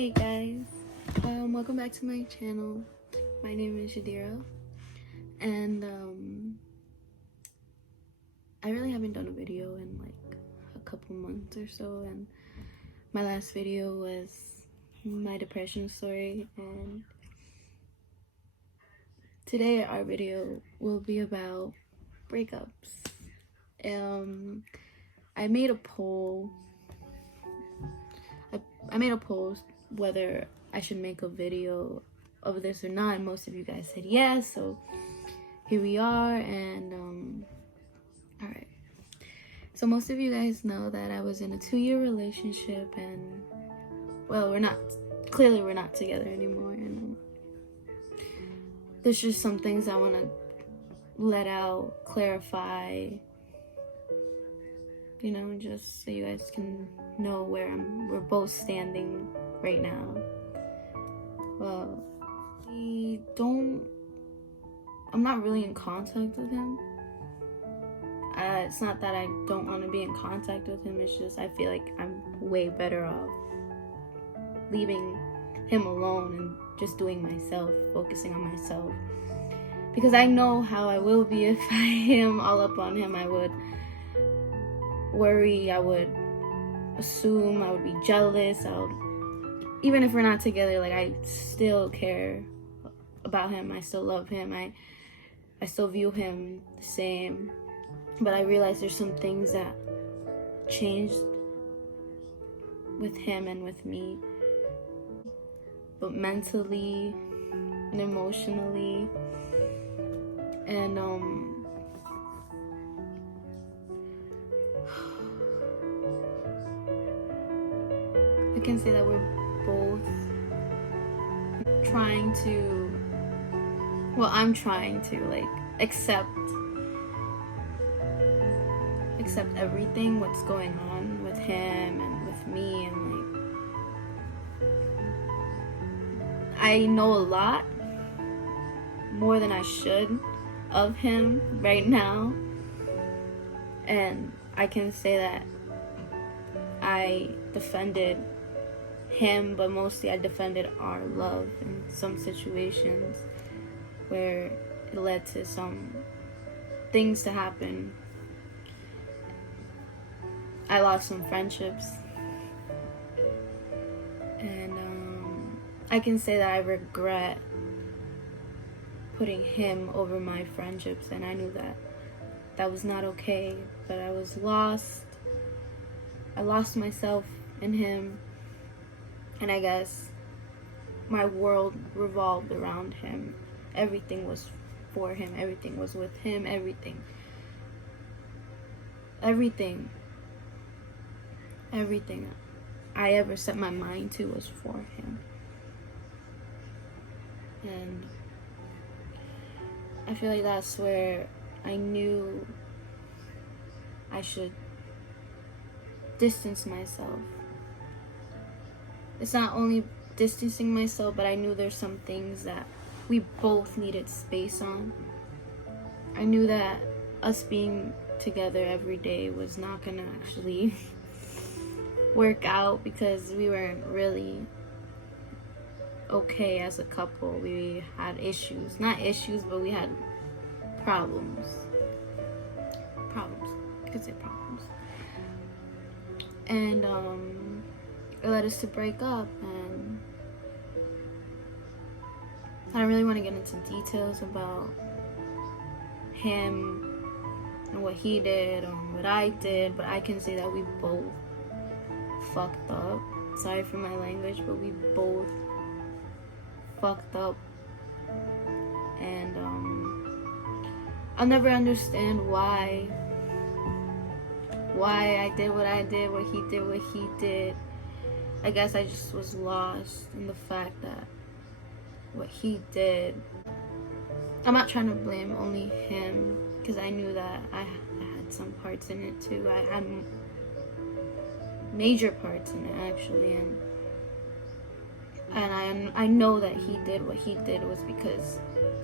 Hey guys, welcome back to my channel. My name is Shadira, and I really haven't done a video in like a couple months or so, and my last video was my depression story, and today our video will be about breakups. I made a poll. I made a post whether I should make a video of this or not, and most of you guys said yes, so here we are. And all right, so most of you guys know that I was in a 2-year relationship, and well, we're not together anymore, and there's just some things I want to let out, clarify, you know, just so you guys can know where we're both standing right now. Well, I'm not really in contact with him. It's not that I don't want to be in contact with him, it's just I feel like I'm way better off leaving him alone and just doing myself, focusing on myself. Because I know how I will be if I am all up on him. I would worry, I would assume, I would be jealous, even if we're not together, like, I still care about him, I still love him, I still view him the same, but I realize there's some things that changed with him and with me, but mentally and emotionally, and I can say that we're both trying to, I'm trying to like accept everything, what's going on with him and with me, and like, I know a lot more than I should of him right now, and I can say that I defended him, but mostly I defended our love in some situations where it led to some things to happen. I lost some friendships, and I can say that I regret putting him over my friendships, and I knew that that was not okay, but I was lost. I lost myself in him, and I guess my world revolved around him. Everything was for him, everything was with him, everything I ever set my mind to was for him. And I feel like that's where I knew I should distance myself. It's not only distancing myself, but I knew there's some things that we both needed space on. I knew that us being together every day was not gonna actually work out, because we weren't really okay as a couple. We had issues, not issues, but we had problems. I could say problems. And it led us to break up, and I don't really want to get into details about him and what he did or what I did, but I can say that we both fucked up. Sorry for my language, but we both fucked up, and I'll never understand why I did what I did, what he did. I guess I just was lost in the fact that what he did, I'm not trying to blame only him, because I knew that I had some parts in it too. I had major parts in it, actually, and I know that he did what he did was because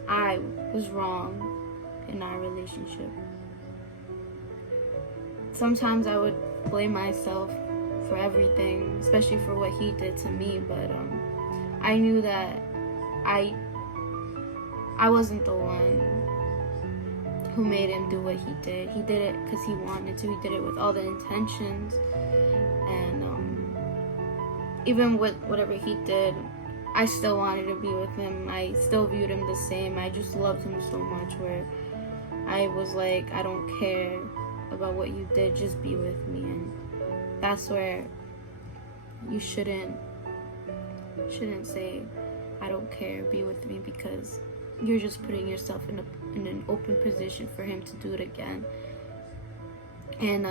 I was wrong in our relationship. Sometimes I would blame myself for everything, especially for what he did to me. But I knew that I wasn't the one who made him do what he did. He did it because he wanted to. He did it with all the intentions. And even with whatever he did, I still wanted to be with him. I still viewed him the same. I just loved him so much where I was like, I don't care about what you did, just be with me. And that's where you shouldn't say, I don't care, be with me, because you're just putting yourself in an open position for him to do it again. And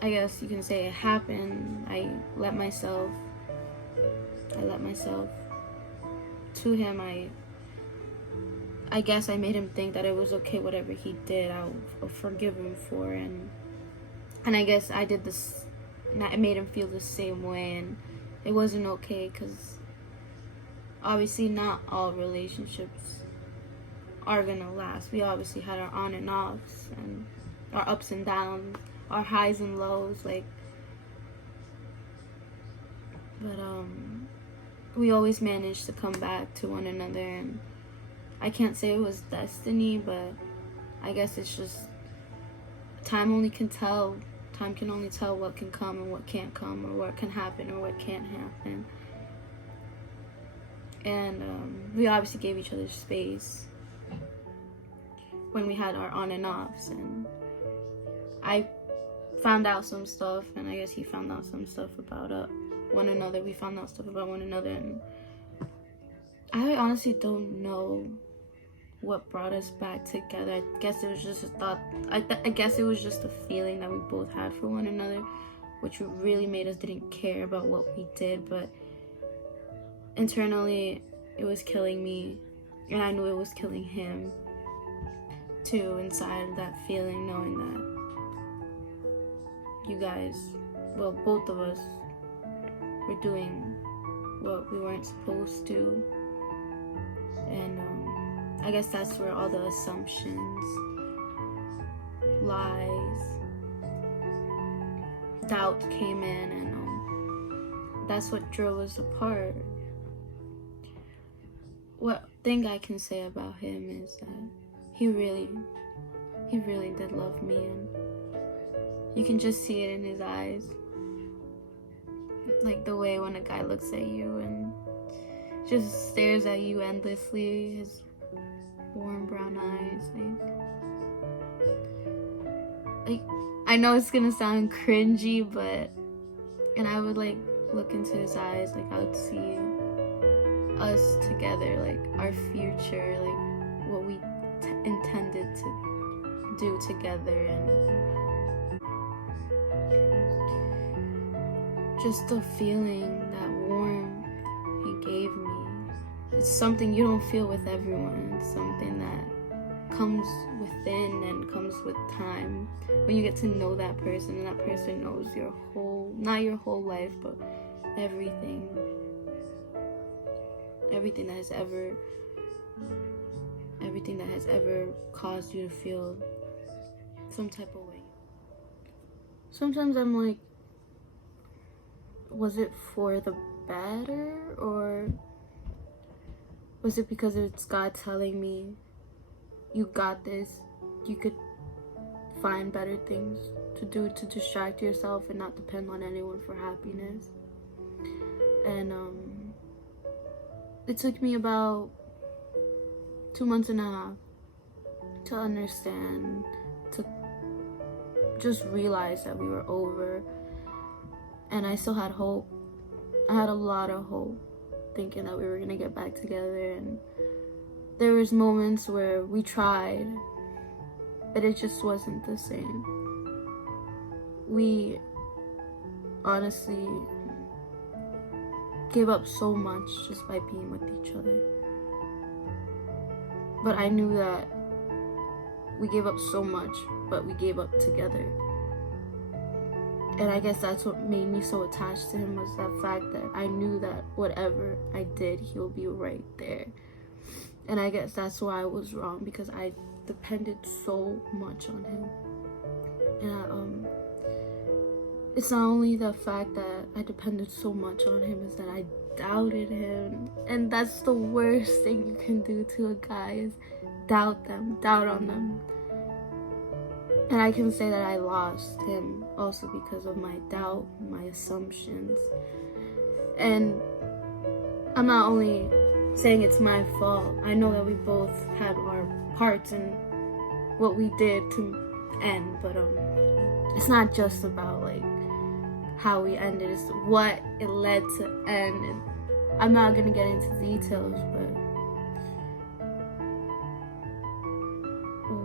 I guess you can say it happened. I let myself to him. I guess I made him think that it was okay, whatever he did, I'll forgive him for. And I guess I did this, and I made him feel the same way. And it wasn't okay, because obviously not all relationships are gonna last. We obviously had our on and offs, and our ups and downs, our highs and lows, but we always managed to come back to one another. And I can't say it was destiny, but I guess it's just time can only tell what can come and what can't come, or what can happen or what can't happen. And we obviously gave each other space when we had our on and offs. And I found out some stuff, and I guess he found out some stuff about one another. We found out stuff about one another, and I honestly don't know what brought us back together. I guess it was just a thought. I guess it was just a feeling that we both had for one another, which really made us didn't care about what we did. But internally, it was killing me, and I knew it was killing him too. Inside, that feeling, knowing that you guys, well, both of us, were doing what we weren't supposed to. And I guess that's where all the assumptions, lies, doubt came in, and that's what drove us apart. What thing I can say about him is that he really did love me, and you can just see it in his eyes. Like the way when a guy looks at you and just stares at you endlessly, his warm brown eyes, like I know it's gonna sound cringy, and I would look into his eyes, I would see us together, our future, what we intended to do together. And just the feeling, that warmth he gave me, it's something you don't feel with everyone. It's something that comes within and comes with time. When you get to know that person, and that person knows not your whole life, but everything that has ever caused you to feel some type of way. Sometimes I'm like, was it for the better, or was it because it's God telling me, you got this, you could find better things to do to distract yourself and not depend on anyone for happiness? And it took me about 2.5 months to understand, to just realize that we were over. And I still had hope. I had a lot of hope, thinking that we were gonna get back together. And there was moments where we tried, but it just wasn't the same. We honestly gave up so much just by being with each other. But I knew that we gave up so much, but we gave up together. And I guess that's what made me so attached to him, was that fact that I knew that whatever I did, he'll be right there. And I guess that's why I was wrong, because I depended so much on him. And it's not only the fact that I depended so much on him, is that I doubted him. And that's the worst thing you can do to a guy, is doubt on them. And I can say that I lost him also because of my doubt, my assumptions. And I'm not only saying it's my fault. I know that we both had our parts in what we did to end, but it's not just about like how we ended, it's what it led to end. And I'm not gonna get into details, but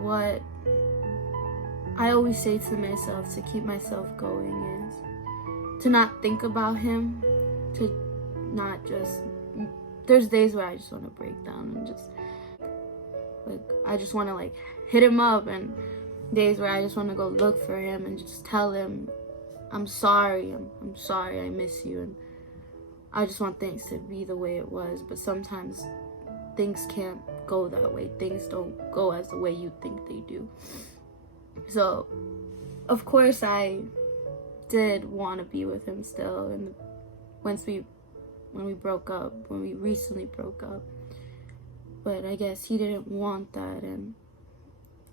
what I always say to myself to keep myself going is to not think about him, to not just, there's days where I just want to break down and just like, I just want to like hit him up, and days where I just want to go look for him and just tell him I'm sorry, I'm sorry, I miss you, and I just want things to be the way it was. But sometimes things can't go that way. Things don't go as the way you think they do. So of course I did want to be with him still, and when we broke up, when we recently broke up. But I guess he didn't want that, and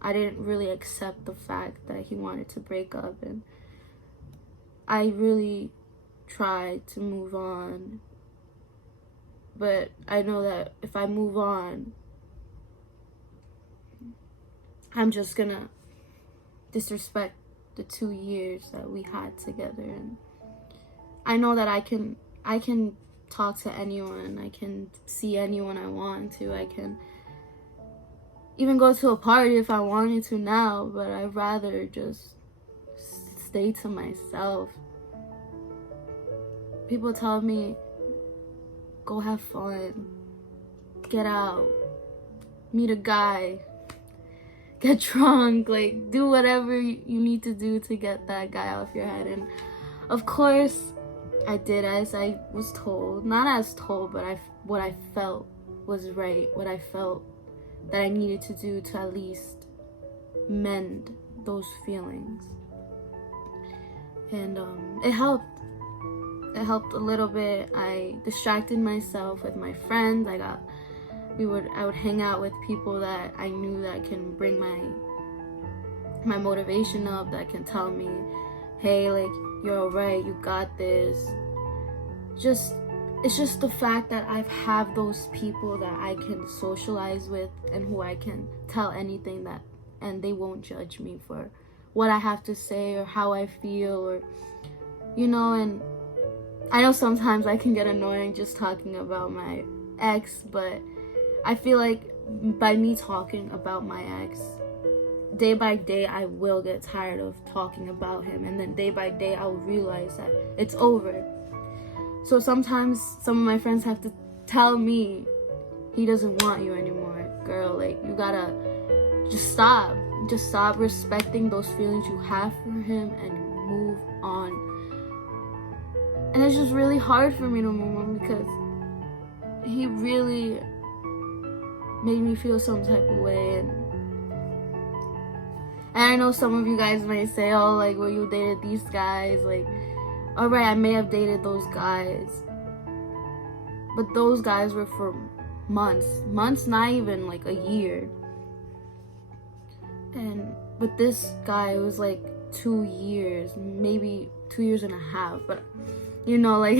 I didn't really accept the fact that he wanted to break up, and I really tried to move on. But I know that if I move on, I'm just gonna disrespect the 2 years that we had together. And I know that I can talk to anyone, I can see anyone I want to, I can even go to a party if I wanted to now, but I'd rather just stay to myself. People tell me, go have fun, get out, meet a guy, get drunk, like do whatever you need to do to get that guy off your head. And of course I did as I was told, not as told, but what I felt was right, what I felt that I needed to do to at least mend those feelings. And it helped a little bit. I distracted myself with my friends. I would hang out with people that I knew that can bring my motivation up, that can tell me, hey, like, you're alright, you got this. It's just the fact that I have those people that I can socialize with and who I can tell anything that, and they won't judge me for what I have to say or how I feel, or and I know sometimes I can get annoying just talking about my ex, but I feel like by me talking about my ex, day by day I will get tired of talking about him, and then day by day I'll realize that it's over. So sometimes some of my friends have to tell me, he doesn't want you anymore, girl, like you gotta just stop respecting those feelings you have for him and move on. And it's just really hard for me to move on because he really made me feel some type of way. And I know some of you guys might say, oh, like, well, you dated these guys, like, alright, I may have dated those guys, but those guys were for months, not even like a year. And with this guy, it was like 2 years, maybe 2 years and a half. But like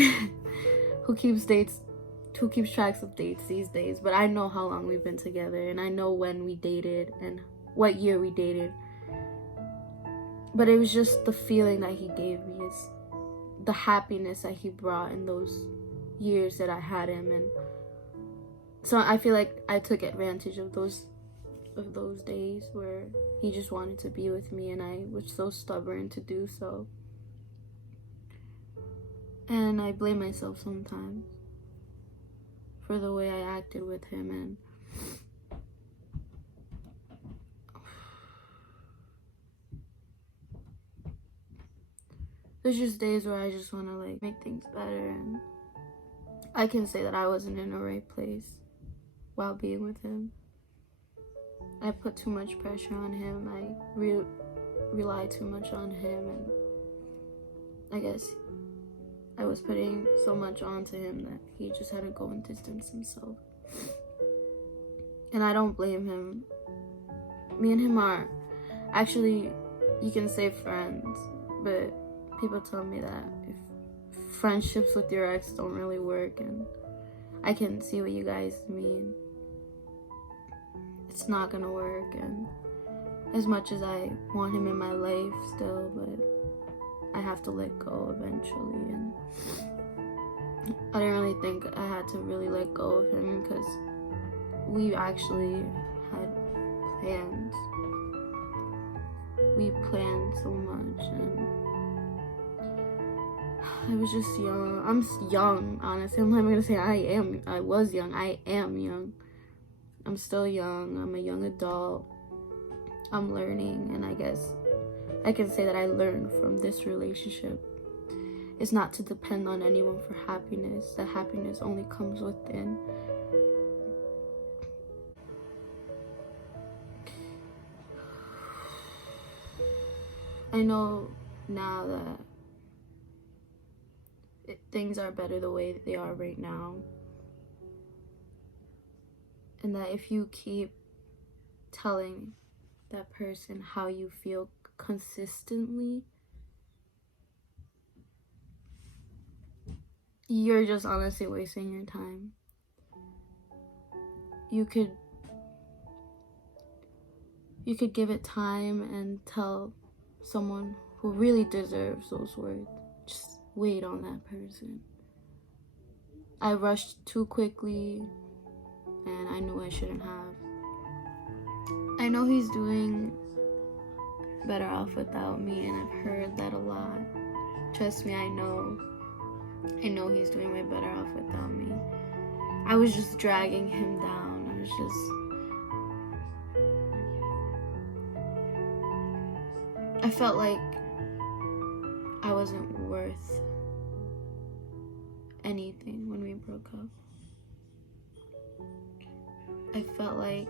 who keeps tracks of dates these days? But I know how long we've been together, and I know when we dated and what year we dated. But it was just the feeling that he gave me, it's the happiness that he brought in those years that I had him. And so I feel like I took advantage of those days where he just wanted to be with me, and I was so stubborn to do so. And I blame myself sometimes for the way I acted with him. And there's just days where I just want to like make things better, and I can say that I wasn't in the right place while being with him. I put too much pressure on him. I relied too much on him, I guess I was putting so much onto him that he just had to go and distance himself. And I don't blame him. Me and him are actually, you can say friends, but people tell me that if friendships with your ex don't really work, and I can see what you guys mean. It's not gonna work, and as much as I want him in my life still, but I have to let go eventually. And I didn't really think I had to really let go of him because we actually had plans. We planned so much, and I was just young. I'm young, honestly. I'm not even gonna say I was young. I am young. I'm still young. I'm a young adult. I'm learning, and I guess I can say that I learned from this relationship is not to depend on anyone for happiness. That happiness only comes within. I know now that things are better the way that they are right now. And that if you keep telling that person how you feel consistently, you're just honestly wasting your time. You could give it time and tell someone who really deserves those words. Just wait on that person. I rushed too quickly, and I knew I shouldn't have. I know he's doing better off without me, and I've heard that a lot. Trust me, I know he's doing way better off without me. I was just dragging him down. I felt like I wasn't worth anything when we broke up. I felt like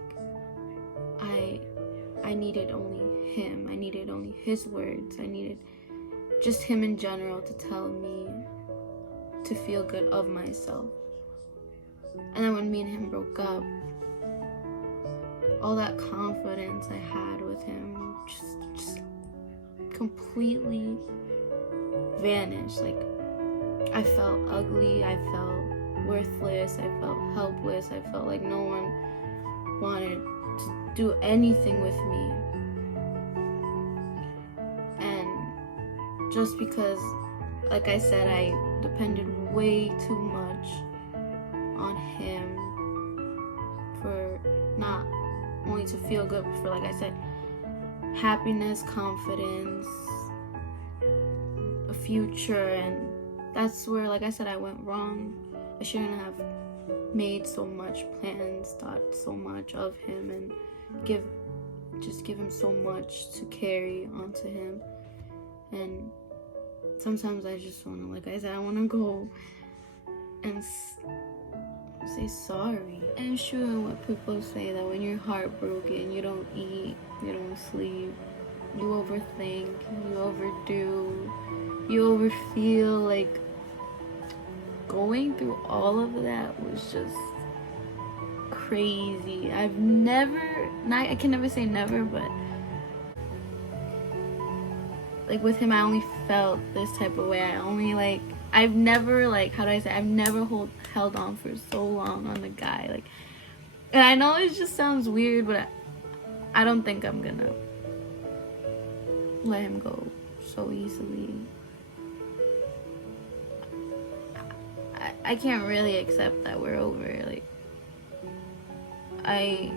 I needed only him. I needed only his words. I needed just him in general to tell me to feel good of myself. And then when me and him broke up, all that confidence I had with him just completely vanished. Like, I felt ugly, I felt worthless, I felt helpless, I felt like no one wanted to do anything with me. And just because, like I said, I depended way too much on him for not only to feel good, but for, like I said, happiness, confidence, a future. And that's where, like I said, I went wrong. I shouldn't have made so much plans, thought so much of him, and give him so much to carry onto him. And sometimes I just want to, like I said, I want to go and say sorry. And it's true what people say, that when you're heartbroken, you don't eat, you don't sleep, you overthink, you overdo, you overfeel. Like, going through all of that was just crazy. I can never say never, but like with him, I only felt this type of way. I've never, like, how do I say, I've never held on for so long on the guy. Like, and I know it just sounds weird, but I don't think I'm gonna let him go so easily. I can't really accept that we're over. Like, I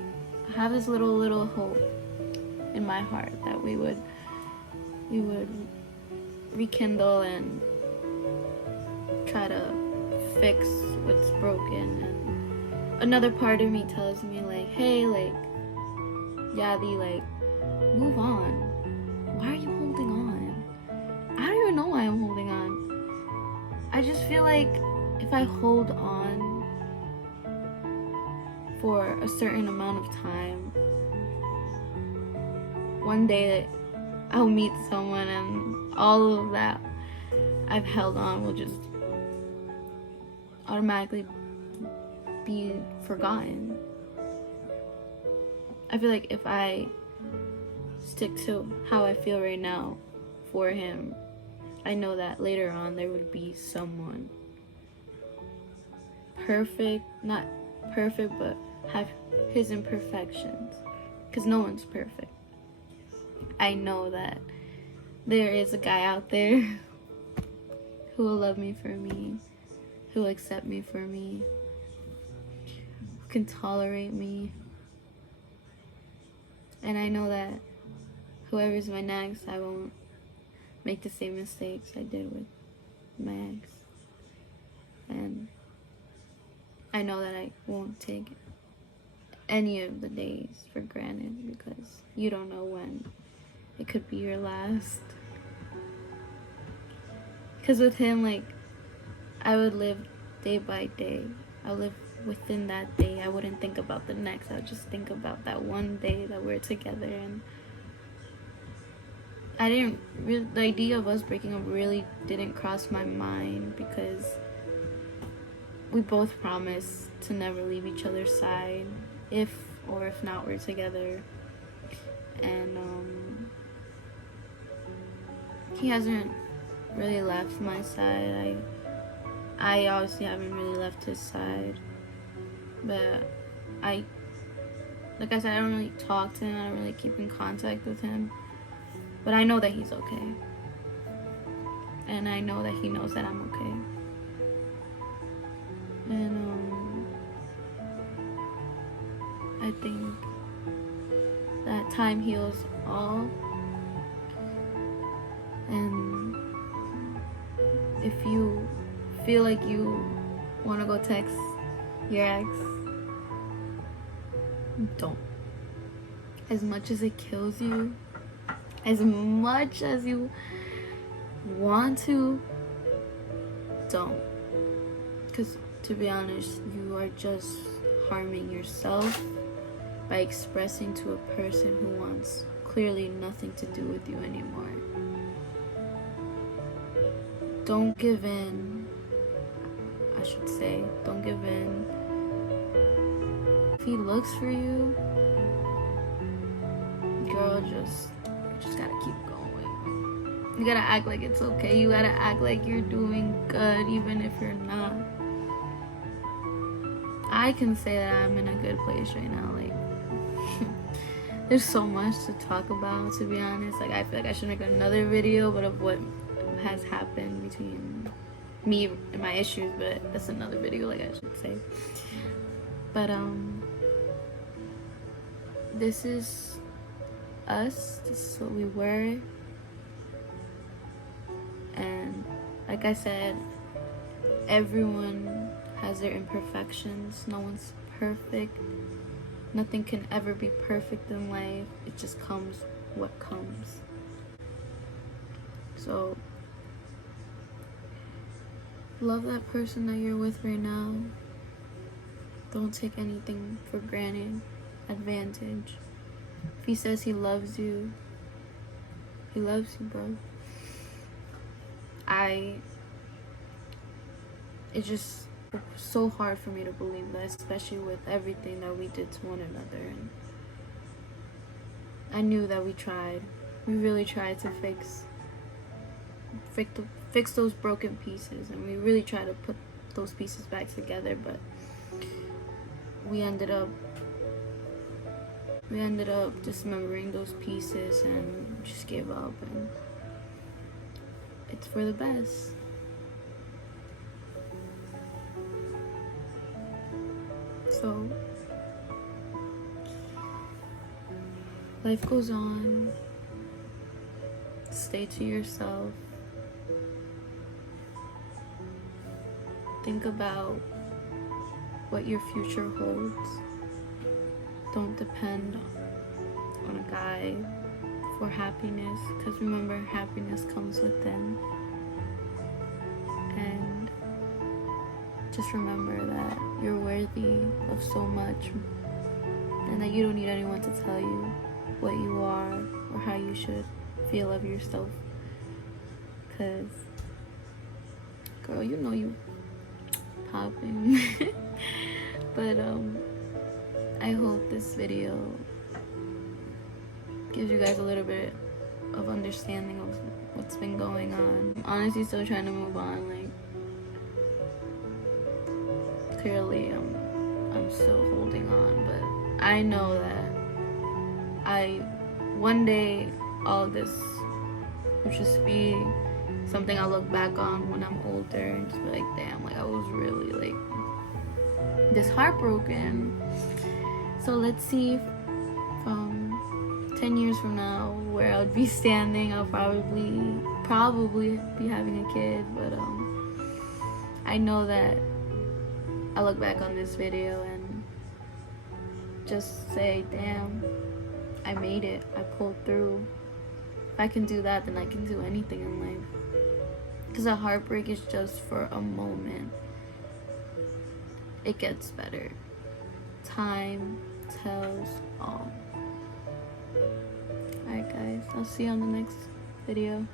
have this little hope in my heart that we would rekindle and try to fix what's broken. And another part of me tells me, like, hey, like, Yadi, like, move on. Why are you holding on? I don't even know why I'm holding on. I just feel like if I hold on for a certain amount of time, one day I'll meet someone and all of that I've held on will just automatically be forgotten. I feel like if I stick to how I feel right now for him, I know that later on there would be someone perfect, not perfect, but have his imperfections, because no one's perfect. I know that there is a guy out there who will love me for me, who will accept me for me, who can tolerate me. And I know that whoever's my next, I won't make the same mistakes I did with my ex. And I know that I won't take any of the days for granted, because you don't know when it could be your last. Because with him, like, I would live day by day. I would live within that day. I wouldn't think about the next. I would just think about that one day that we're together. And I didn't really, the idea of us breaking up really didn't cross my mind, because we both promised to never leave each other's side, if not we're together. And he hasn't really left my side. I obviously haven't really left his side, but like I said, I don't really talk to him. I don't really keep in contact with him, but I know that he's okay, and I know that he knows that I'm okay. And I think that time heals all. And if you feel like you want to go text your ex, don't. As much as it kills you, as much as you want to, don't. Because to be honest, you are just harming yourself by expressing to a person who wants clearly nothing to do with you anymore. Don't give in. I should say, don't give in. If he looks for you, girl, you just gotta keep going. You gotta act like it's okay. You gotta act like you're doing good, even if you're not. I can say that I'm in a good place right now. Like, there's so much to talk about, to be honest. Like, I feel like I should make another video, but of what has happened between me and my issues, but that's another video, like I should say. But this is us. This is what we were. And like I said, everyone has their imperfections. No one's perfect. Nothing can ever be perfect in life. It just comes what comes. So love that person that you're with right now. Don't take anything for granted. Advantage. If he says he loves you, he loves you, bro. It's just so hard for me to believe that, especially with everything that we did to one another. And I knew that we tried. We really tried to fix those broken pieces, and we really tried to put those pieces back together, but we ended up dismembering those pieces and just gave up, and it's for the best. So life goes on. Stay to yourself. Think about what your future holds. Don't depend on a guy for happiness, because remember, happiness comes within. And just remember that you're worthy of so much, and that you don't need anyone to tell you what you are or how you should feel of yourself, because girl, you know you popping. But I hope this video gives you guys a little bit of understanding of what's been going on. I'm honestly still trying to move on. Like, clearly I'm still holding on, but I know that one day all of this will just be something I'll look back on when I'm older and just be like, damn, like I was really like this heartbroken. So let's see if 10 years from now where I'll be standing. I'll probably be having a kid, but I know that I look back on this video and just say, damn, I made it, I pulled through. If I can do that, then I can do anything in life. Because a heartbreak is just for a moment. It gets better. Time tells all. Alright guys, I'll see you on the next video.